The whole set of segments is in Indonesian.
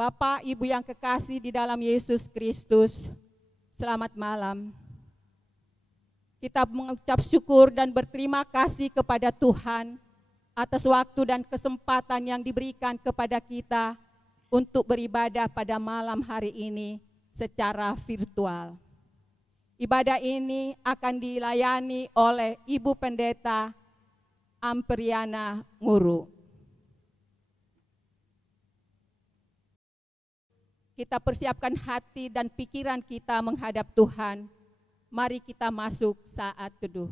Bapak, Ibu yang kekasih di dalam Yesus Kristus, selamat malam. Kita mengucap syukur dan berterima kasih kepada Tuhan atas waktu dan kesempatan yang diberikan kepada kita untuk beribadah pada malam hari ini secara virtual. Ibadah ini akan dilayani oleh Ibu Pendeta Amperiana Nguru. Kita persiapkan hati dan pikiran kita menghadap Tuhan. Mari kita masuk saat teduh.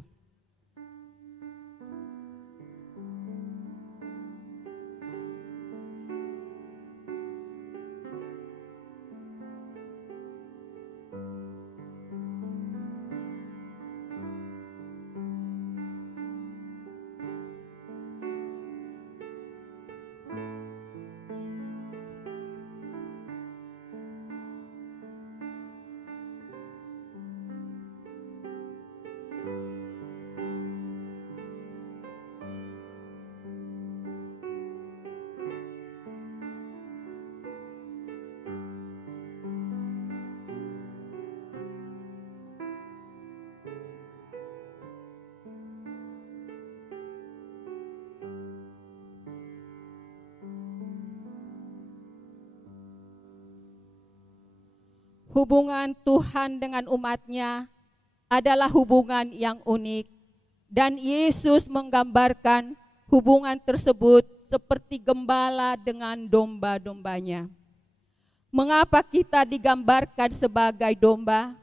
Hubungan Tuhan dengan umatnya adalah hubungan yang unik, dan Yesus menggambarkan hubungan tersebut seperti gembala dengan domba-dombanya. Mengapa kita digambarkan sebagai domba?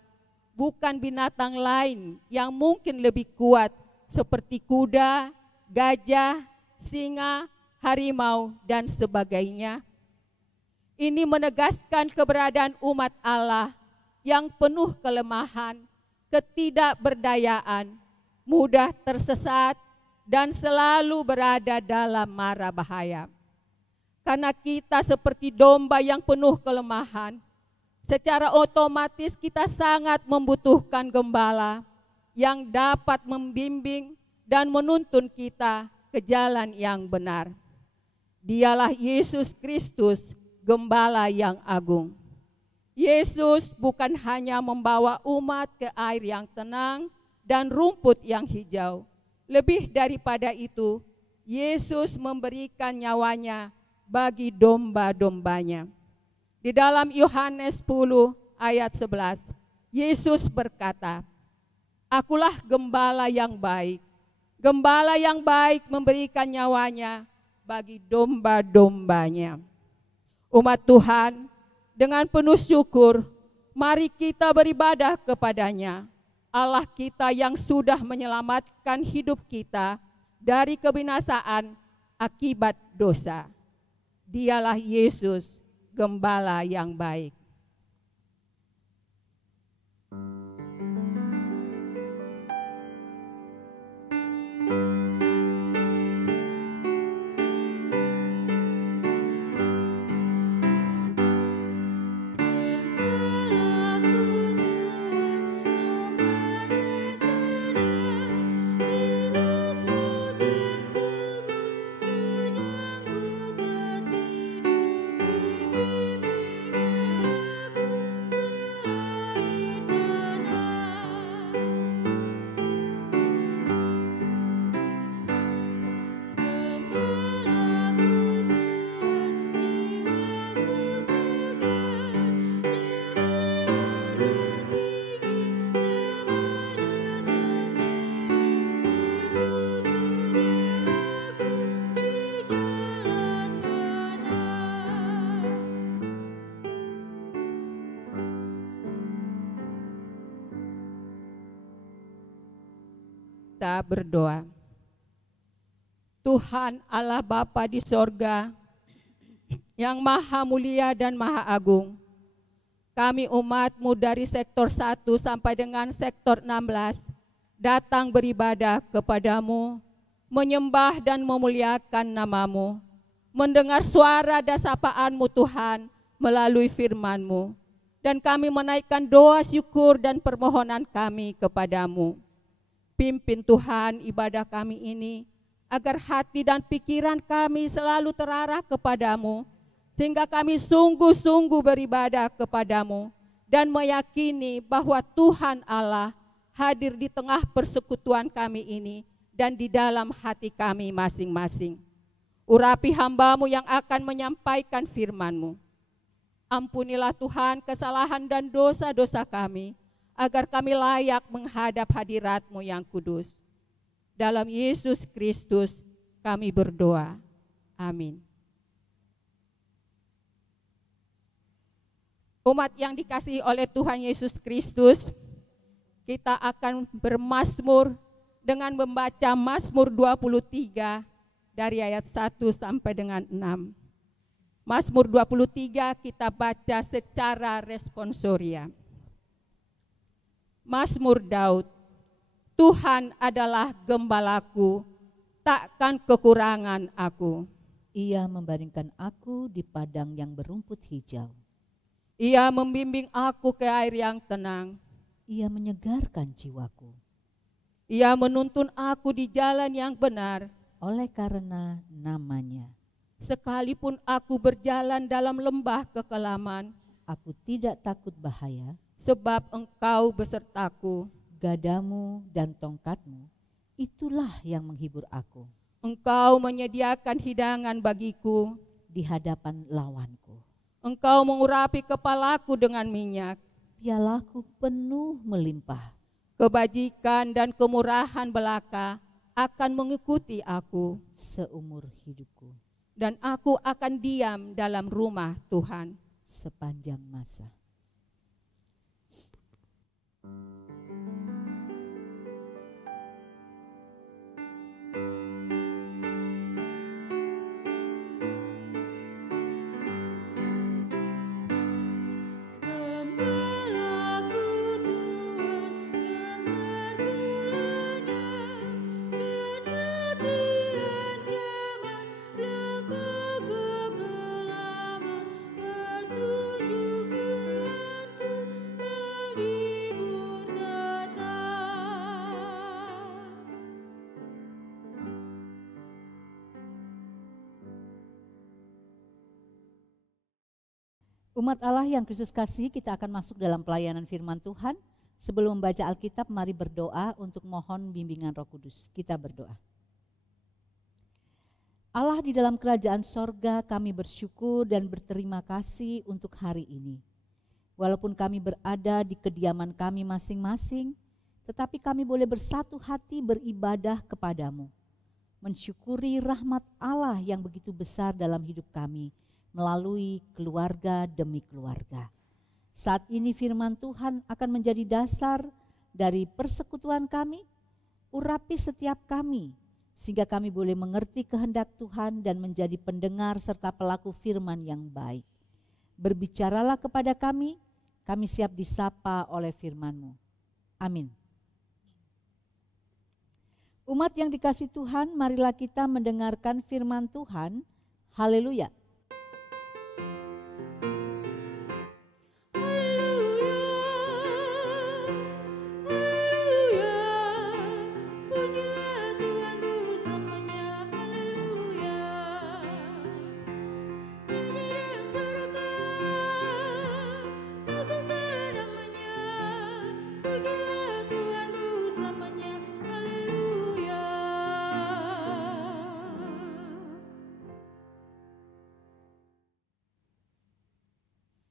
Bukan binatang lain yang mungkin lebih kuat seperti kuda, gajah, singa, harimau, dan sebagainya. Ini menegaskan keberadaan umat Allah yang penuh kelemahan, ketidakberdayaan, mudah tersesat, dan selalu berada dalam mara bahaya. Karena kita seperti domba yang penuh kelemahan, secara otomatis kita sangat membutuhkan gembala yang dapat membimbing dan menuntun kita ke jalan yang benar. Dialah Yesus Kristus, Gembala yang agung. Yesus bukan hanya membawa umat ke air yang tenang dan rumput yang hijau. Lebih daripada itu, Yesus memberikan nyawanya bagi domba-dombanya. Di dalam Yohanes 10 ayat 11, Yesus berkata, "Akulah gembala yang baik. Gembala yang baik memberikan nyawanya bagi domba-dombanya." Umat Tuhan, dengan penuh syukur, mari kita beribadah kepada-Nya, Allah kita yang sudah menyelamatkan hidup kita dari kebinasaan akibat dosa. Dialah Yesus, Gembala yang baik. Kita berdoa. Tuhan Allah Bapa di sorga, yang maha mulia dan maha agung, kami umat-Mu dari sektor 1 sampai dengan sektor 16 datang beribadah kepada-Mu, menyembah dan memuliakan nama-Mu, mendengar suara dan sapaan-Mu Tuhan melalui firman-Mu, dan kami menaikkan doa syukur dan permohonan kami kepada-Mu. Pimpin Tuhan ibadah kami ini, agar hati dan pikiran kami selalu terarah kepada-Mu, sehingga kami sungguh-sungguh beribadah kepadamu dan meyakini bahwa Tuhan Allah hadir di tengah persekutuan kami ini dan di dalam hati kami masing-masing. Urapi hamba-Mu yang akan menyampaikan firman-Mu. Ampunilah Tuhan kesalahan dan dosa-dosa kami, agar kami layak menghadap hadirat-Mu yang kudus. Dalam Yesus Kristus kami berdoa. Amin. Umat yang dikasihi oleh Tuhan Yesus Kristus, kita akan bermazmur dengan membaca Mazmur 23 dari ayat 1 sampai dengan 6. Mazmur 23 kita baca secara responsoria. Mazmur Daud. Tuhan adalah gembalaku, takkan kekurangan aku. Ia membaringkan aku di padang yang berumput hijau. Ia membimbing aku ke air yang tenang. Ia menyegarkan jiwaku. Ia menuntun aku di jalan yang benar, oleh karena namanya. Sekalipun aku berjalan dalam lembah kekelaman, aku tidak takut bahaya, sebab Engkau besertaku. Gadamu dan tongkatmu, itulah yang menghibur aku. Engkau menyediakan hidangan bagiku di hadapan lawanku. Engkau mengurapi kepalaku dengan minyak. Pialaku penuh melimpah. Kebajikan dan kemurahan belaka akan mengikuti aku seumur hidupku. Dan aku akan diam dalam rumah Tuhan sepanjang masa. Umat Allah yang Kristus kasih, kita akan masuk dalam pelayanan firman Tuhan. Sebelum membaca Alkitab, mari berdoa untuk mohon bimbingan Roh Kudus. Kita berdoa. Allah di dalam kerajaan sorga, kami bersyukur dan berterima kasih untuk hari ini. Walaupun kami berada di kediaman kami masing-masing, tetapi kami boleh bersatu hati beribadah kepadamu. Mensyukuri rahmat Allah yang begitu besar dalam hidup kami, melalui keluarga demi keluarga. Saat ini firman Tuhan akan menjadi dasar dari persekutuan kami, urapi setiap kami, sehingga kami boleh mengerti kehendak Tuhan dan menjadi pendengar serta pelaku firman yang baik. Berbicaralah kepada kami siap disapa oleh firman-Mu. Amin. Umat yang dikasihi Tuhan, marilah kita mendengarkan firman Tuhan. Haleluya.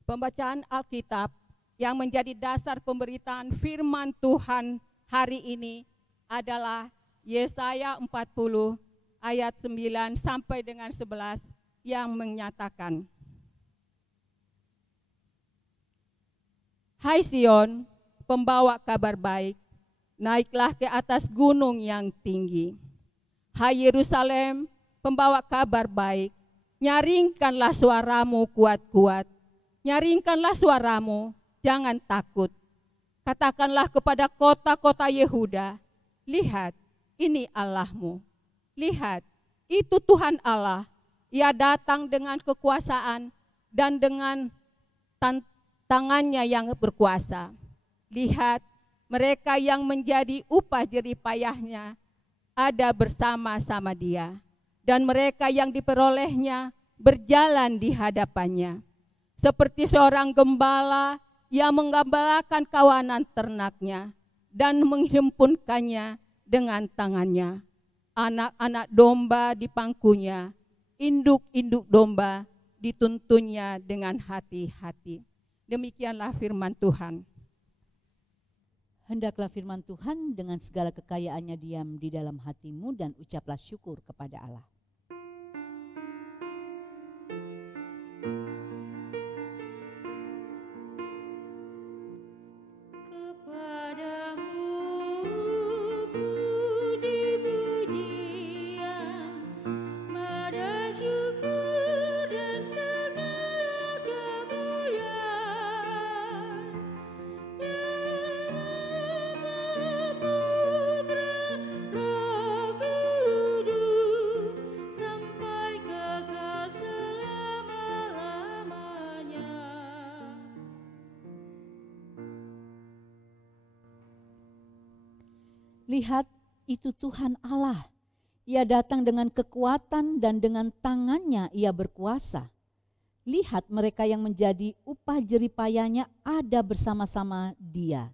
Pembacaan Alkitab yang menjadi dasar pemberitaan firman Tuhan hari ini adalah Yesaya 40 ayat 9 sampai dengan 11 yang menyatakan, Hai Sion, pembawa kabar baik, naiklah ke atas gunung yang tinggi. Hai Yerusalem, pembawa kabar baik, nyaringkanlah suaramu kuat-kuat. Nyaringkanlah suaramu, jangan takut. Katakanlah kepada kota-kota Yehuda, lihat, ini Allahmu. Lihat, itu Tuhan Allah. Ia datang dengan kekuasaan dan dengan tangannya yang berkuasa. Lihat, mereka yang menjadi upah jerih payahnya ada bersama-sama Dia. Dan mereka yang diperolehnya berjalan di hadapannya. Seperti seorang gembala yang menggembalakan kawanan ternaknya dan menghimpunkannya dengan tangannya. Anak-anak domba di pangkunya, induk-induk domba dituntunnya dengan hati-hati. Demikianlah firman Tuhan. Hendaklah firman Tuhan dengan segala kekayaannya diam di dalam hatimu dan ucaplah syukur kepada Allah. Lihat, itu Tuhan Allah. Ia datang dengan kekuatan dan dengan tangannya ia berkuasa. Lihat, mereka yang menjadi upah jeripayanya ada bersama-sama dia.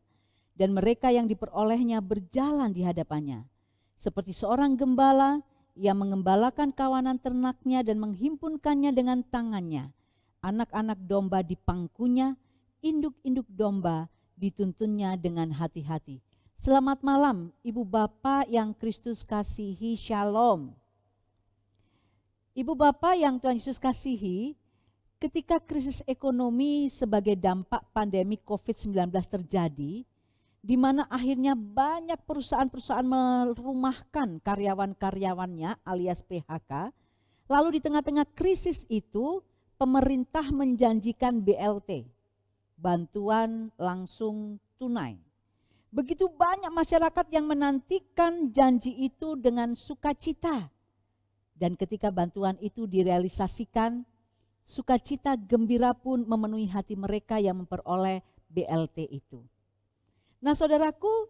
Dan mereka yang diperolehnya berjalan di hadapannya. Seperti seorang gembala, ia mengembalakan kawanan ternaknya dan menghimpunkannya dengan tangannya. Anak-anak domba di pangkunya, induk-induk domba dituntunnya dengan hati-hati. Selamat malam, Ibu Bapak yang Kristus kasihi, Shalom. Ibu Bapak yang Tuhan Yesus kasihi, ketika krisis ekonomi sebagai dampak pandemi COVID-19 terjadi, di mana akhirnya banyak perusahaan-perusahaan merumahkan karyawan-karyawannya alias PHK, lalu di tengah-tengah krisis itu, pemerintah menjanjikan BLT, bantuan langsung tunai. Begitu banyak masyarakat yang menantikan janji itu dengan sukacita. Dan ketika bantuan itu direalisasikan, sukacita gembira pun memenuhi hati mereka yang memperoleh BLT itu. Nah saudaraku,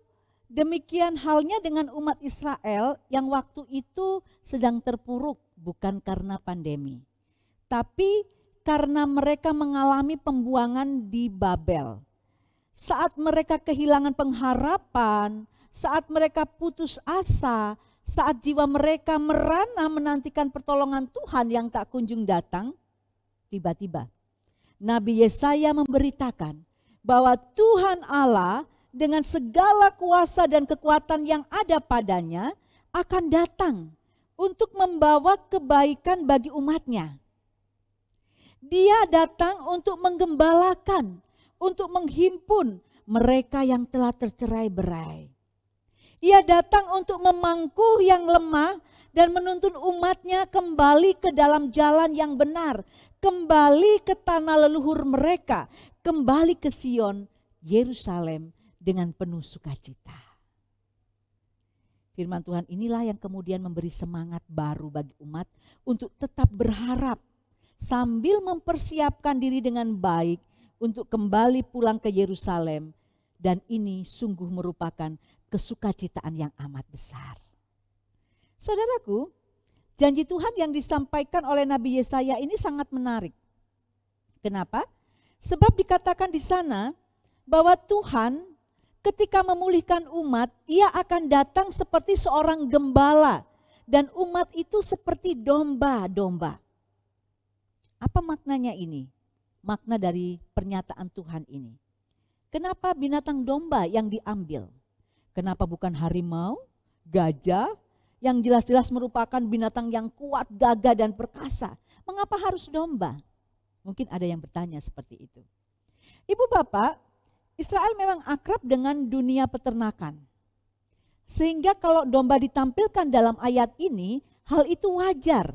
demikian halnya dengan umat Israel yang waktu itu sedang terpuruk bukan karena pandemi. Tapi karena mereka mengalami pembuangan di Babel. Saat mereka kehilangan pengharapan, saat mereka putus asa, saat jiwa mereka merana menantikan pertolongan Tuhan yang tak kunjung datang, tiba-tiba Nabi Yesaya memberitakan bahwa Tuhan Allah dengan segala kuasa dan kekuatan yang ada padanya akan datang untuk membawa kebaikan bagi umatnya. Dia datang untuk menggembalakan, untuk menghimpun mereka yang telah tercerai-berai. Ia datang untuk memangkuh yang lemah dan menuntun umatnya kembali ke dalam jalan yang benar, kembali ke tanah leluhur mereka, kembali ke Sion, Yerusalem dengan penuh sukacita. Firman Tuhan inilah yang kemudian memberi semangat baru bagi umat untuk tetap berharap sambil mempersiapkan diri dengan baik untuk kembali pulang ke Yerusalem, dan ini sungguh merupakan kesukacitaan yang amat besar. Saudaraku, janji Tuhan yang disampaikan oleh Nabi Yesaya ini sangat menarik. Kenapa? Sebab dikatakan di sana bahwa Tuhan ketika memulihkan umat, ia akan datang seperti seorang gembala dan umat itu seperti domba-domba. Apa maknanya ini? Makna dari pernyataan Tuhan ini. Kenapa binatang domba yang diambil? Kenapa bukan harimau, gajah yang jelas-jelas merupakan binatang yang kuat, gagah dan perkasa? Mengapa harus domba? Mungkin ada yang bertanya seperti itu. Ibu Bapak, Israel memang akrab dengan dunia peternakan. Sehingga kalau domba ditampilkan dalam ayat ini, hal itu wajar.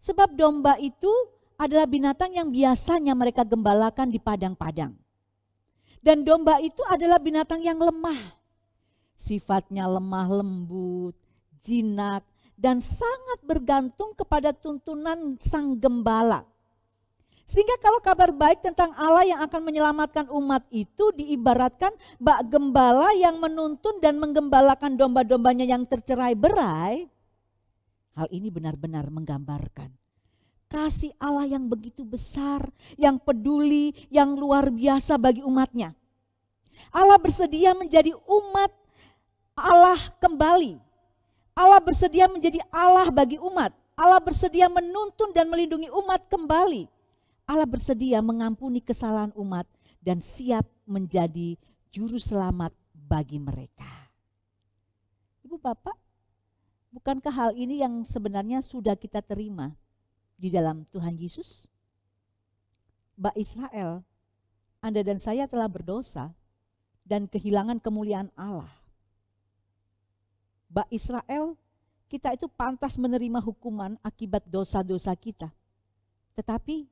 Sebab domba itu adalah binatang yang biasanya mereka gembalakan di padang-padang. Dan domba itu adalah binatang yang lemah. Sifatnya lemah lembut, jinak, dan sangat bergantung kepada tuntunan sang gembala. Sehingga kalau kabar baik tentang Allah yang akan menyelamatkan umat itu diibaratkan bak gembala yang menuntun dan menggembalakan domba-dombanya yang tercerai-berai. Hal ini benar-benar menggambarkan kasih Allah yang begitu besar, yang peduli, yang luar biasa bagi umatnya. Allah bersedia menjadi umat Allah kembali. Allah bersedia menjadi Allah bagi umat. Allah bersedia menuntun dan melindungi umat kembali. Allah bersedia mengampuni kesalahan umat dan siap menjadi juru selamat bagi mereka. Ibu Bapak, bukankah hal ini yang sebenarnya sudah kita terima di dalam Tuhan Yesus? Bani Israel, Anda dan saya telah berdosa dan kehilangan kemuliaan Allah. Bani Israel, kita itu pantas menerima hukuman akibat dosa-dosa kita. Tetapi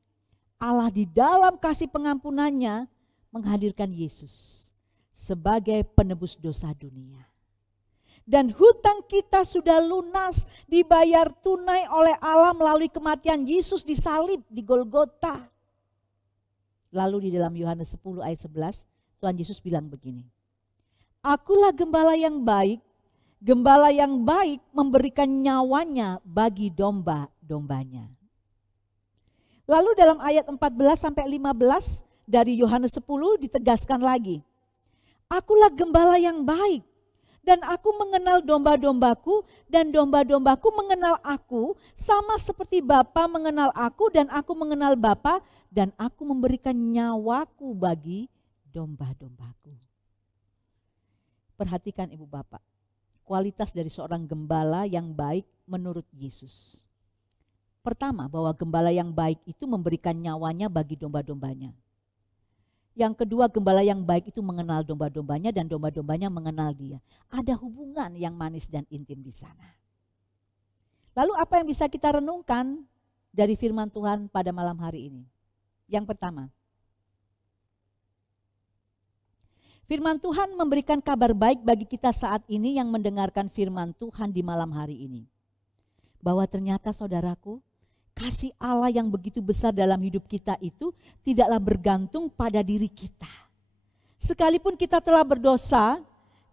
Allah di dalam kasih pengampunannya menghadirkan Yesus sebagai penebus dosa dunia. Dan hutang kita sudah lunas, dibayar tunai oleh Allah melalui kematian Yesus di salib di Golgota. Lalu di dalam Yohanes 10 ayat 11, Tuhan Yesus bilang begini, "Akulah gembala yang baik memberikan nyawanya bagi domba-dombanya." Lalu dalam ayat 14 sampai 15 dari Yohanes 10 ditegaskan lagi, "Akulah gembala yang baik, dan aku mengenal domba-dombaku, dan domba-dombaku mengenal aku, sama seperti Bapa mengenal aku, dan aku mengenal Bapa, dan aku memberikan nyawaku bagi domba-dombaku." Perhatikan Ibu Bapak, kualitas dari seorang gembala yang baik menurut Yesus. Pertama, bahwa gembala yang baik itu memberikan nyawanya bagi domba-dombanya. Yang kedua, gembala yang baik itu mengenal domba-dombanya dan domba-dombanya mengenal dia. Ada hubungan yang manis dan intim di sana. Lalu apa yang bisa kita renungkan dari firman Tuhan pada malam hari ini? Yang pertama, firman Tuhan memberikan kabar baik bagi kita saat ini yang mendengarkan firman Tuhan di malam hari ini. Bahwa ternyata saudaraku, kasih Allah yang begitu besar dalam hidup kita itu tidaklah bergantung pada diri kita. Sekalipun kita telah berdosa,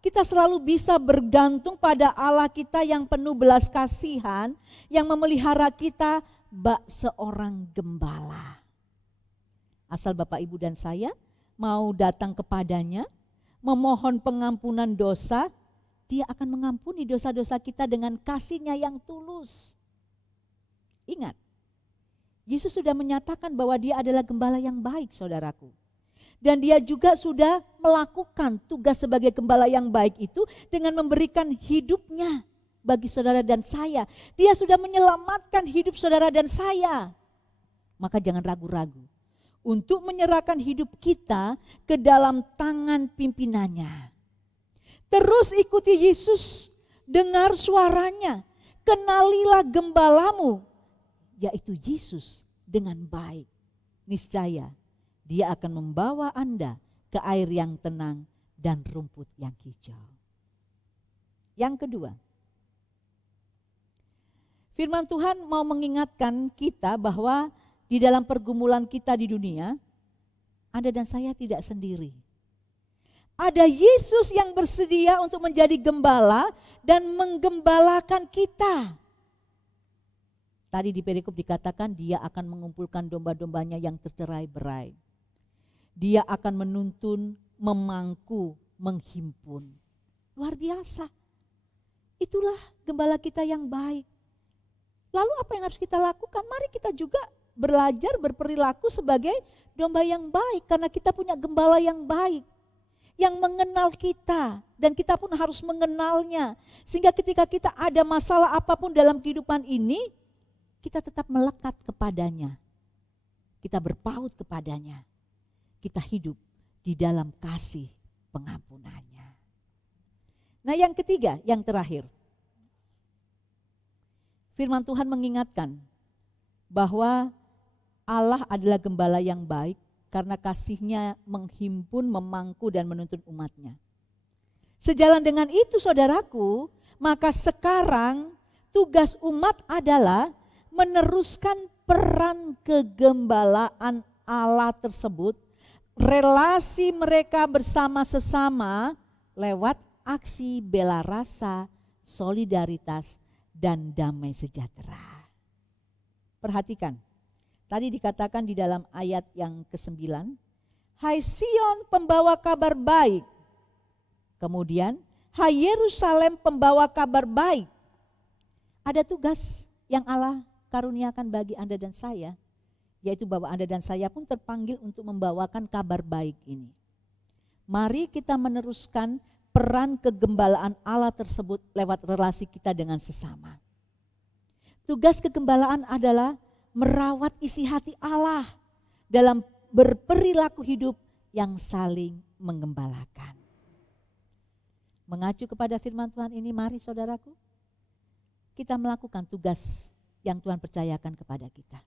kita selalu bisa bergantung pada Allah kita yang penuh belas kasihan, yang memelihara kita bak seorang gembala. Asal Bapak, Ibu, dan saya mau datang kepadanya, memohon pengampunan dosa, Dia akan mengampuni dosa-dosa kita dengan kasih-Nya yang tulus. Ingat, Yesus sudah menyatakan bahwa Dia adalah gembala yang baik, saudaraku. Dan Dia juga sudah melakukan tugas sebagai gembala yang baik itu dengan memberikan hidupnya bagi saudara dan saya. Dia sudah menyelamatkan hidup saudara dan saya. Maka jangan ragu-ragu untuk menyerahkan hidup kita ke dalam tangan pimpinannya. Terus ikuti Yesus, dengar suaranya, kenalilah gembalamu, yaitu Yesus dengan baik. Niscaya Dia akan membawa Anda ke air yang tenang dan rumput yang hijau. Yang kedua, firman Tuhan mau mengingatkan kita bahwa di dalam pergumulan kita di dunia, Anda dan saya tidak sendiri. Ada Yesus yang bersedia untuk menjadi gembala dan menggembalakan kita. Tadi di perikop dikatakan Dia akan mengumpulkan domba-dombanya yang tercerai-berai. Dia akan menuntun, memangku, menghimpun. Luar biasa. Itulah gembala kita yang baik. Lalu apa yang harus kita lakukan? Mari kita juga belajar berperilaku sebagai domba yang baik. Karena kita punya gembala yang baik, yang mengenal kita. Dan kita pun harus mengenalnya. Sehingga ketika kita ada masalah apapun dalam kehidupan ini, kita tetap melekat kepadanya. Kita berpaut kepadanya. Kita hidup di dalam kasih pengampunannya. Nah, yang ketiga, yang terakhir. Firman Tuhan mengingatkan bahwa Allah adalah gembala yang baik karena kasih-Nya menghimpun, memangku, dan menuntun umat-Nya. Sejalan dengan itu, saudaraku, maka sekarang tugas umat adalah meneruskan peran kegembalaan Allah tersebut, relasi mereka bersama sesama lewat aksi bela rasa, solidaritas, dan damai sejahtera. Perhatikan, Tadi dikatakan di dalam ayat yang ke-9, hai Sion pembawa kabar baik. Kemudian, hai Yerusalem pembawa kabar baik. Ada tugas yang Allah karuniakan bagi Anda dan saya, yaitu bahwa Anda dan saya pun terpanggil untuk membawakan kabar baik ini. Mari kita meneruskan peran kegembalaan Allah tersebut lewat relasi kita dengan sesama. Tugas kegembalaan adalah merawat isi hati Allah dalam berperilaku hidup yang saling menggembalakan. Mengacu kepada firman Tuhan ini, mari saudaraku, kita melakukan tugas yang Tuhan percayakan kepada kita.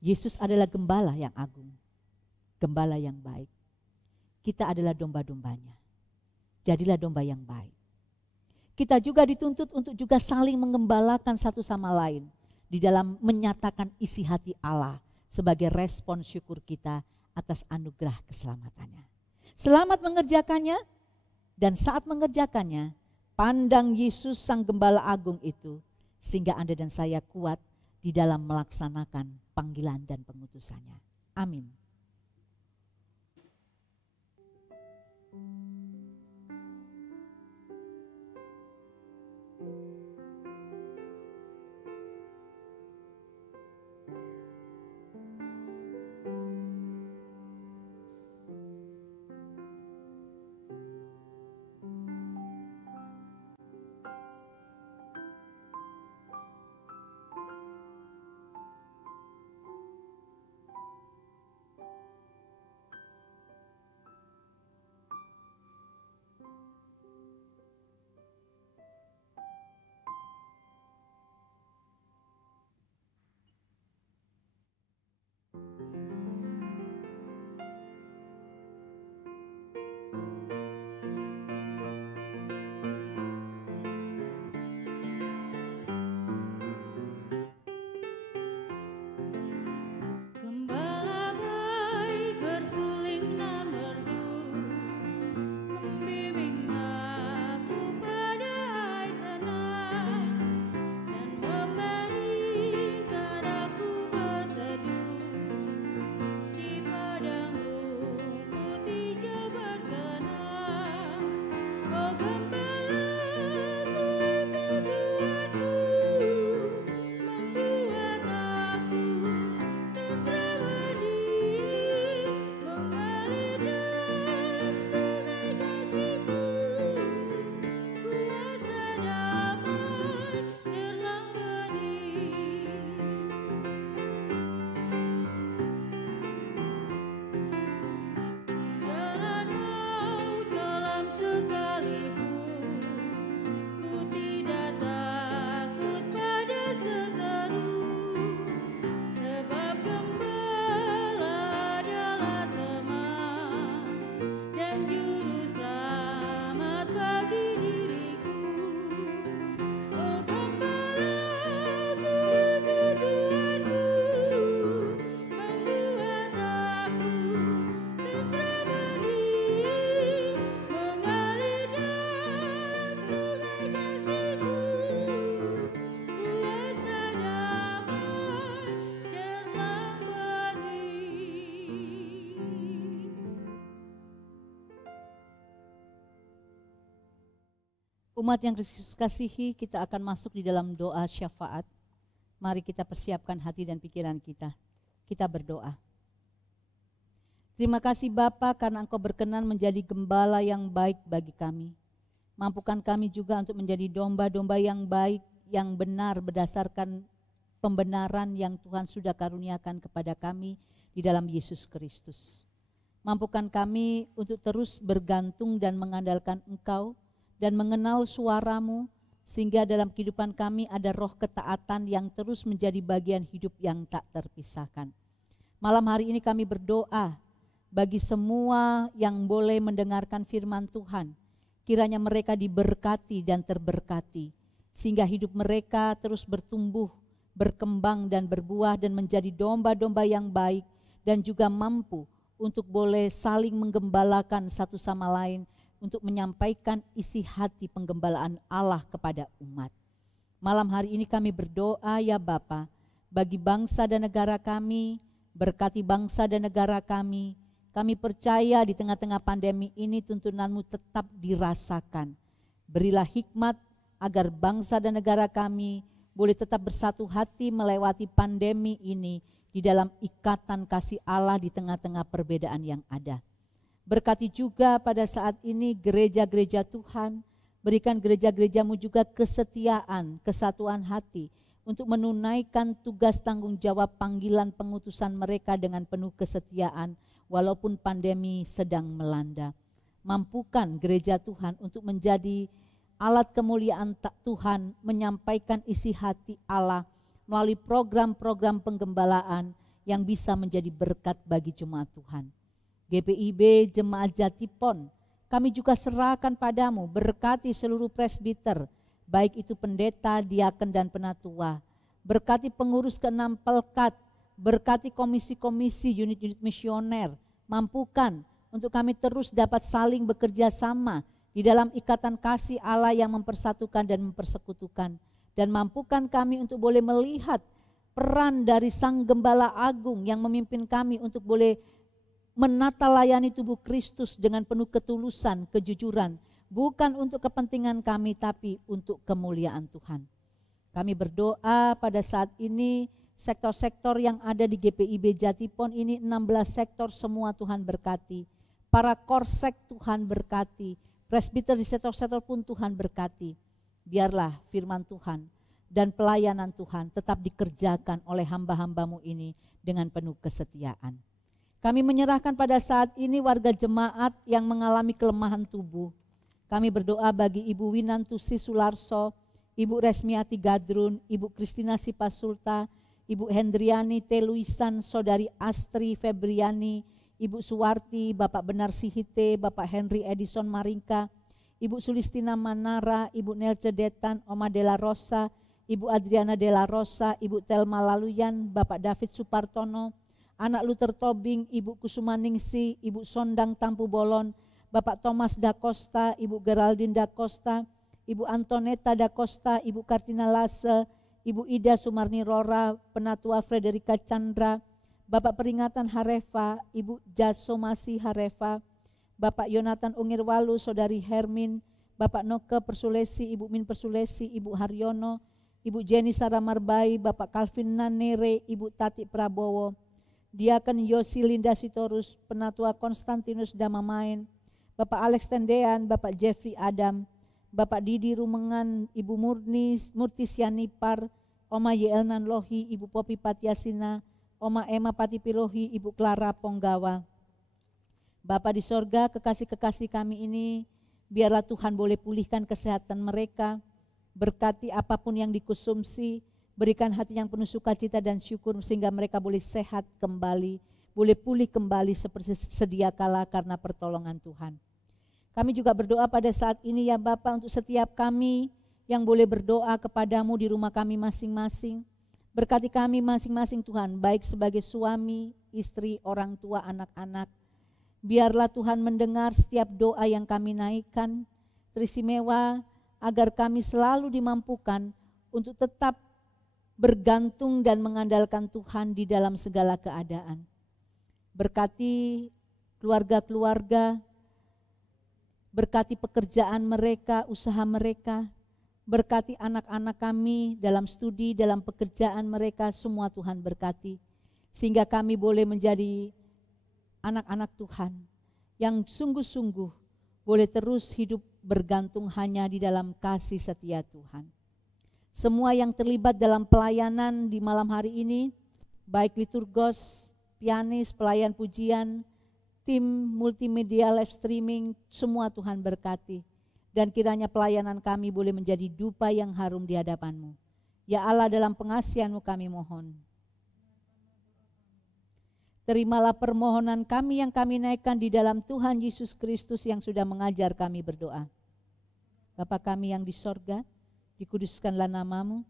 Yesus adalah gembala yang agung, gembala yang baik. Kita adalah domba-dombanya. Jadilah domba yang baik. Kita juga dituntut untuk juga saling menggembalakan satu sama lain di dalam menyatakan isi hati Allah sebagai respon syukur kita atas anugerah keselamatannya. Selamat mengerjakannya, dan saat mengerjakannya, pandang Yesus Sang Gembala Agung itu, sehingga Anda dan saya kuat di dalam melaksanakan panggilan dan pengutusannya. Amin. Umat yang Kristus kasihi, kita akan masuk di dalam doa syafaat. Mari kita persiapkan hati dan pikiran kita. Kita berdoa. Terima kasih Bapa karena Engkau berkenan menjadi gembala yang baik bagi kami. Mampukan kami juga untuk menjadi domba-domba yang baik, yang benar berdasarkan pembenaran yang Tuhan sudah karuniakan kepada kami di dalam Yesus Kristus. Mampukan kami untuk terus bergantung dan mengandalkan Engkau, dan mengenal suara-Mu, sehingga dalam kehidupan kami ada roh ketaatan yang terus menjadi bagian hidup yang tak terpisahkan. Malam hari ini kami berdoa bagi semua yang boleh mendengarkan firman Tuhan. Kiranya mereka diberkati dan terberkati, sehingga hidup mereka terus bertumbuh, berkembang dan berbuah dan menjadi domba-domba yang baik, dan juga mampu untuk boleh saling menggembalakan satu sama lain, untuk menyampaikan isi hati penggembalaan Allah kepada umat. Malam hari ini kami berdoa ya Bapa, bagi bangsa dan negara kami, berkati bangsa dan negara kami. Kami percaya di tengah-tengah pandemi ini tuntunan-Mu tetap dirasakan. Berilah hikmat agar bangsa dan negara kami boleh tetap bersatu hati melewati pandemi ini di dalam ikatan kasih Allah di tengah-tengah perbedaan yang ada. Berkati juga pada saat ini gereja-gereja Tuhan, berikan gereja-gereja-Mu juga kesetiaan, kesatuan hati untuk menunaikan tugas tanggung jawab panggilan pengutusan mereka dengan penuh kesetiaan walaupun pandemi sedang melanda. Mampukan gereja Tuhan untuk menjadi alat kemuliaan Tuhan, menyampaikan isi hati Allah melalui program-program penggembalaan yang bisa menjadi berkat bagi jemaat Tuhan. GPIB Jemaat Jatipon, kami juga serahkan padamu, berkati seluruh presbiter, baik itu pendeta, diaken dan penatua. Berkati pengurus ke-6 Pelkat, berkati komisi-komisi unit-unit misioner, mampukan untuk kami terus dapat saling bekerja sama di dalam ikatan kasih Allah yang mempersatukan dan mempersekutukan. Dan mampukan kami untuk boleh melihat peran dari Sang Gembala Agung yang memimpin kami untuk boleh menata layani tubuh Kristus dengan penuh ketulusan, kejujuran, bukan untuk kepentingan kami tapi untuk kemuliaan Tuhan. Kami berdoa pada saat ini sektor-sektor yang ada di GPIB Jatipon ini 16 sektor semua Tuhan berkati. Para korsek Tuhan berkati, presbiter di sektor-sektor pun Tuhan berkati. Biarlah firman Tuhan dan pelayanan Tuhan tetap dikerjakan oleh hamba-hamba-Mu ini dengan penuh kesetiaan. Kami menyerahkan pada saat ini warga jemaat yang mengalami kelemahan tubuh. Kami berdoa bagi Ibu Winantusi Sularso, Ibu Resmiati Gadrun, Ibu Kristina Sipasulta, Ibu Hendriani Teluisan, Saudari Astri Febriani, Ibu Suwarti, Bapak Benar Sihite, Bapak Henry Edison Maringka, Ibu Sulistina Manara, Ibu Nelce Detan, Oma Dela Rosa, Ibu Adriana Dela Rosa, Ibu Telma Laluyan, Bapak David Supartono, Anak Luther Tobing, Ibu Kusuma Ningsi, Ibu Sondang Tampu Bolon, Bapak Thomas Da Costa, Ibu Geraldine Da Costa, Ibu Antoneta Da Costa, Ibu Kartina Lase, Ibu Ida Sumarni Rora, Penatua Frederika Chandra, Bapak Peringatan Harefa, Ibu Jasomasi Harefa, Bapak Yonatan Ungirwalu, Saudari Hermin, Bapak Noke Persulesi, Ibu Min Persulesi, Ibu Haryono, Ibu Jenny Saramarbai, Bapak Calvin Nanere, Ibu Tati Prabowo, Diaken Yosi Linda Sitorus, Penatua Konstantinus Damamain, Bapak Alex Tendean, Bapak Jeffrey Adam, Bapak Didi Rumengan, Ibu Murti Sianipar, Oma Yelnan Lohi, Ibu Popi Patiasina, Oma Emma Patipilohi, Ibu Clara Ponggawa. Bapa di sorga, kekasih-kekasih kami ini, biarlah Tuhan boleh pulihkan kesehatan mereka, berkati apapun yang dikonsumsi, berikan hati yang penuh sukacita dan syukur sehingga mereka boleh sehat kembali, boleh pulih kembali seperti sedia kala karena pertolongan Tuhan. Kami juga berdoa pada saat ini ya Bapa untuk setiap kami yang boleh berdoa kepadamu di rumah kami masing-masing. Berkati kami masing-masing Tuhan, baik sebagai suami, istri, orang tua, anak-anak. Biarlah Tuhan mendengar setiap doa yang kami naikkan, teristimewa agar kami selalu dimampukan untuk tetap bergantung dan mengandalkan Tuhan di dalam segala keadaan. Berkati keluarga-keluarga, berkati pekerjaan mereka, usaha mereka, berkati anak-anak kami dalam studi, dalam pekerjaan mereka, semua Tuhan berkati. Sehingga kami boleh menjadi anak-anak Tuhan yang sungguh-sungguh boleh terus hidup bergantung hanya di dalam kasih setia Tuhan. Semua yang terlibat dalam pelayanan di malam hari ini, baik liturgos, pianis, pelayan pujian, tim multimedia live streaming, semua Tuhan berkati. Dan kiranya pelayanan kami boleh menjadi dupa yang harum di hadapan-Mu. Ya Allah, dalam pengasihan-Mu kami mohon. Terimalah permohonan kami yang kami naikkan di dalam Tuhan Yesus Kristus yang sudah mengajar kami berdoa. Bapa kami yang di sorga, dikuduskanlah nama-Mu,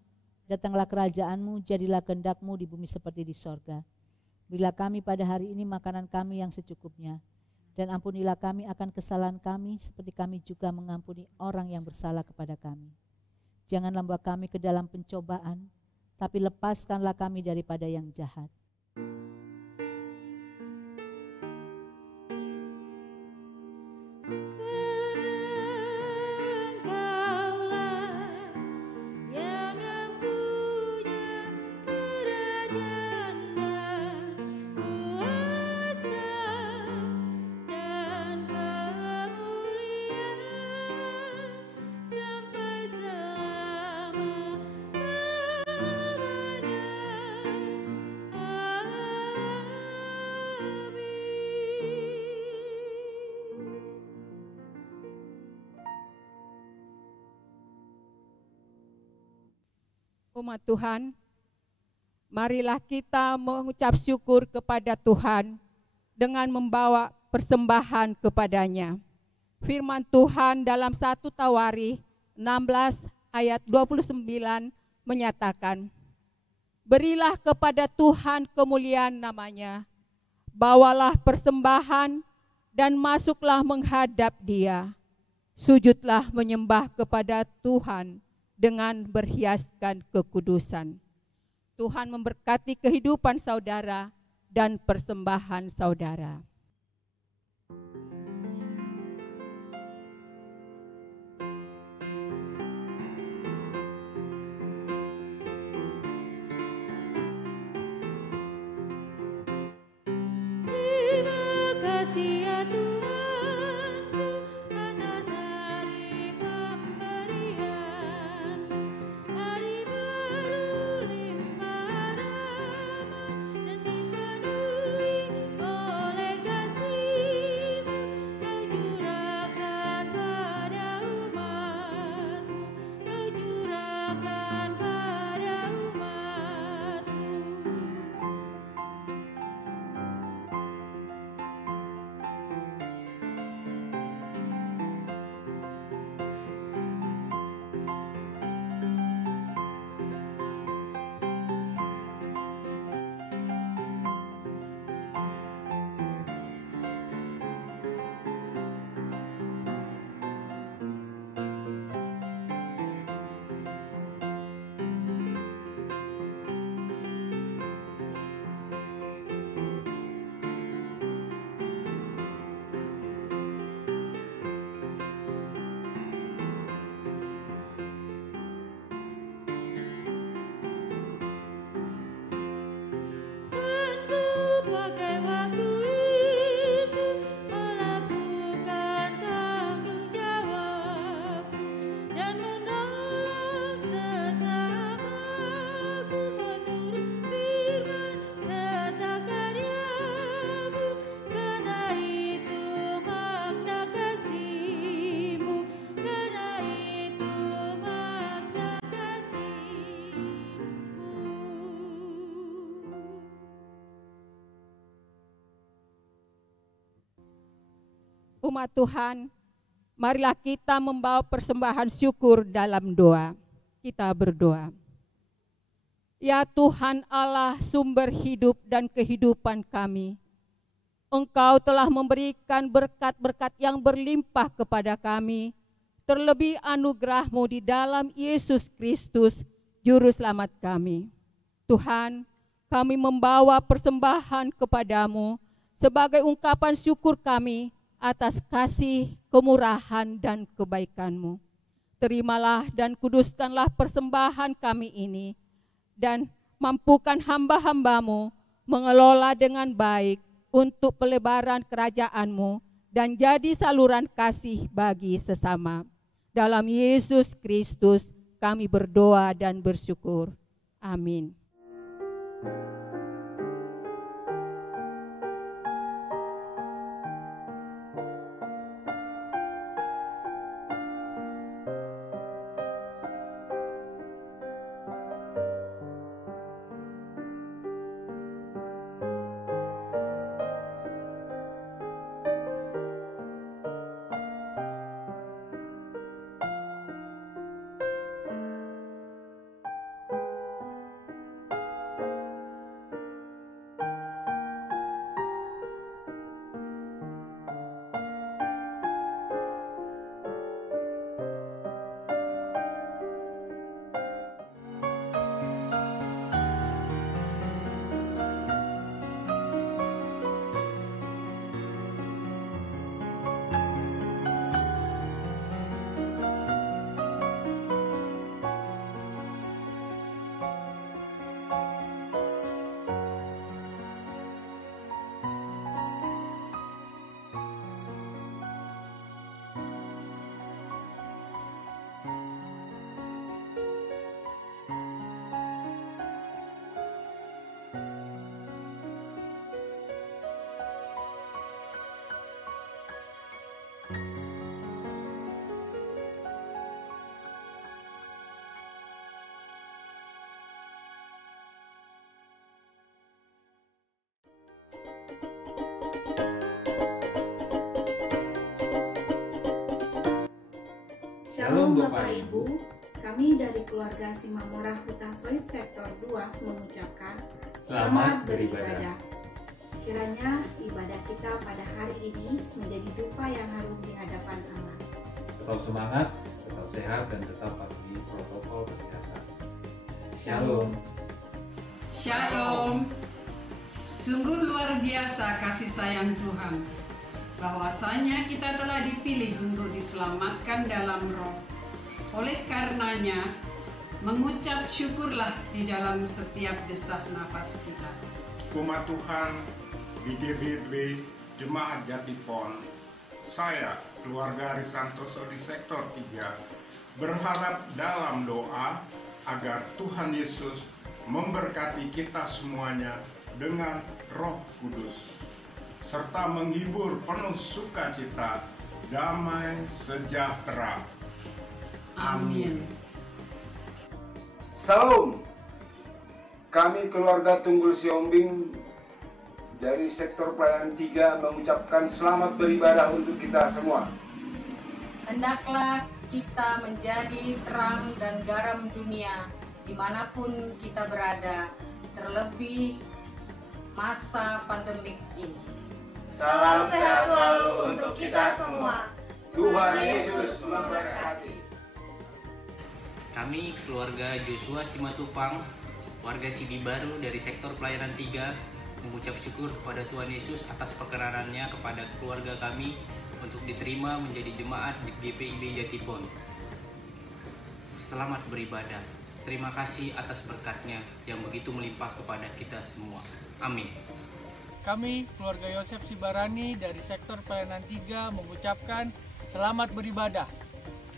datanglah kerajaan-Mu, jadilah kehendak-Mu di bumi seperti di sorga. Berilah kami pada hari ini makanan kami yang secukupnya, dan ampunilah kami akan kesalahan kami seperti kami juga mengampuni orang yang bersalah kepada kami. Janganlah membawa kami ke dalam pencobaan, tapi lepaskanlah kami daripada yang jahat. Umat Tuhan, marilah kita mengucap syukur kepada Tuhan dengan membawa persembahan kepadanya. Firman Tuhan dalam 1 Tawarikh 16 ayat 29 menyatakan, berilah kepada Tuhan kemuliaan namanya, bawalah persembahan dan masuklah menghadap Dia. Sujudlah menyembah kepada Tuhan dengan berhiaskan kekudusan. Tuhan memberkati kehidupan saudara dan persembahan saudara. Terima kasih ya Tuhanku atas hari pemberian-Mu, hari baru limpah rahmat dan dipenuhi oleh kasih-Mu. Kau curahkan pada umat-Mu, Kau curahkan pada umat-Mu. Kan ku pakai waktu itu melakukan tanggung jawabku dan menolong sesamaku menurut firman serta karya-Mu. Karena itu makna kasih-Mu, karena itu makna kasih-Mu. Umat Tuhan, marilah kita membawa persembahan syukur dalam doa. Kita berdoa. Ya Tuhan Allah, sumber hidup dan kehidupan kami, Engkau telah memberikan berkat-berkat yang berlimpah kepada kami, terlebih anugerah-Mu di dalam Yesus Kristus, Juru Selamat kami. Tuhan, kami membawa persembahan kepadamu sebagai ungkapan syukur kami atas kasih, kemurahan, dan kebaikan-Mu. Terimalah dan kuduskanlah persembahan kami ini, dan mampukan hamba-hamba-Mu mengelola dengan baik untuk pelebaran kerajaan-Mu dan jadi saluran kasih bagi sesama. Dalam Yesus Kristus kami berdoa dan bersyukur. Amin. Shalom Bapak Ibu. Kami dari keluarga Simamora Huta Soit Sektor 2 mengucapkan Selamat beribadah. Kiranya ibadah kita pada hari ini menjadi dupa yang harum di hadapan Allah. Tetap semangat, tetap sehat, dan tetap patuhi protokol kesehatan. Shalom. Shalom. Sungguh luar biasa kasih sayang Tuhan, bahwasanya kita telah dipilih untuk diselamatkan dalam roh. Oleh karenanya, mengucap syukurlah di dalam setiap desah nafas kita. Umat Tuhan di GBB Jemaat Jatipon, saya keluarga Arisantoso di Sektor 3 berharap dalam doa agar Tuhan Yesus memberkati kita semuanya dengan Roh Kudus, serta menghibur penuh sukacita, damai sejahtera. Amin. Salam. Kami keluarga Tunggul Siombing dari Sektor Pelayanan 3 mengucapkan selamat beribadah untuk kita semua. Hendaklah kita menjadi terang dan garam dunia dimanapun kita berada, terlebih masa pandemik ini. Salam sehat selalu untuk kita semua. Tuhan Yesus memberkati. Kami keluarga Joshua Simatupang, warga Sidi Baru dari Sektor Pelayanan 3, mengucap syukur kepada Tuhan Yesus atas perkenanannya kepada keluarga kami untuk diterima menjadi jemaat GPIB Jatipon. Selamat beribadah. Terima kasih atas berkat-Nya yang begitu melimpah kepada kita semua. Amin. Kami, keluarga Yosef Sibarani dari Sektor Pelayanan 3 mengucapkan selamat beribadah.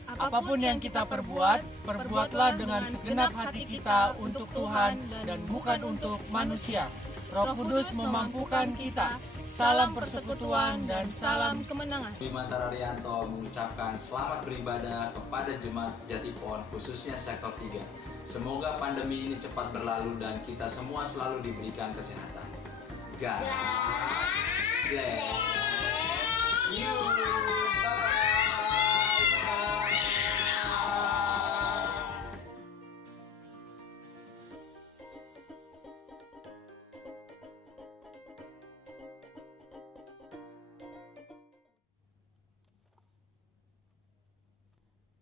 Apapun yang kita perbuat, perbuatlah dengan segenap hati kita untuk Tuhan dan bukan untuk manusia. Roh Kudus memampukan kita. Salam persekutuan dan salam kemenangan. Bimantara Rianto mengucapkan selamat beribadah kepada Jemaat Jatipon, khususnya Sektor 3. Semoga pandemi ini cepat berlalu dan kita semua selalu diberikan kesehatan. God bless you.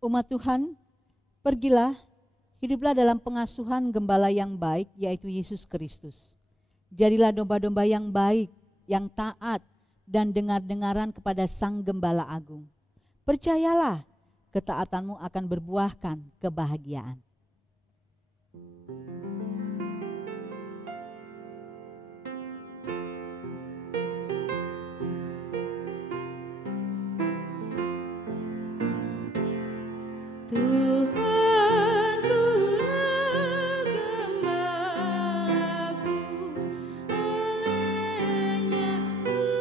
Umat Tuhan, pergilah, hiduplah dalam pengasuhan gembala yang baik, yaitu Yesus Kristus. Jadilah domba-domba yang baik, yang taat, dan dengar-dengaran kepada Sang Gembala Agung. Percayalah, ketaatanmu akan berbuahkan kebahagiaan. Tuhan kulah gembalaku, olehnya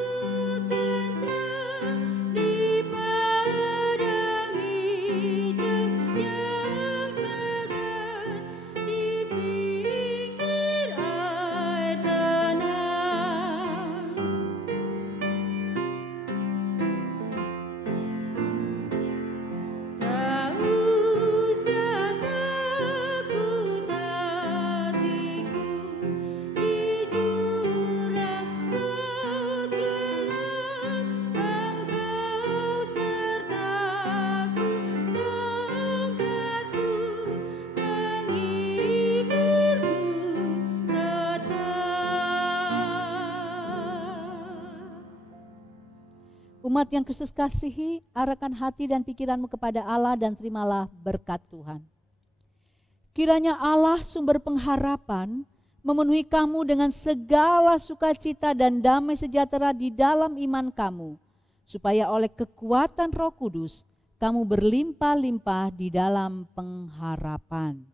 ku tenteram di padang hijau yang segar, di pinggir air tenang. Tak usah takut hatiku di jurang maut gelap, Engkau sertaku, tongkatku menghiburku tetap. Umat yang Kristus kasihi, arahkan hati dan pikiranmu kepada Allah dan terimalah berkat Tuhan. Kiranya Allah sumber pengharapan memenuhi kamu dengan segala sukacita dan damai sejahtera di dalam iman kamu, supaya oleh kekuatan Roh Kudus kamu berlimpah-limpah di dalam pengharapan.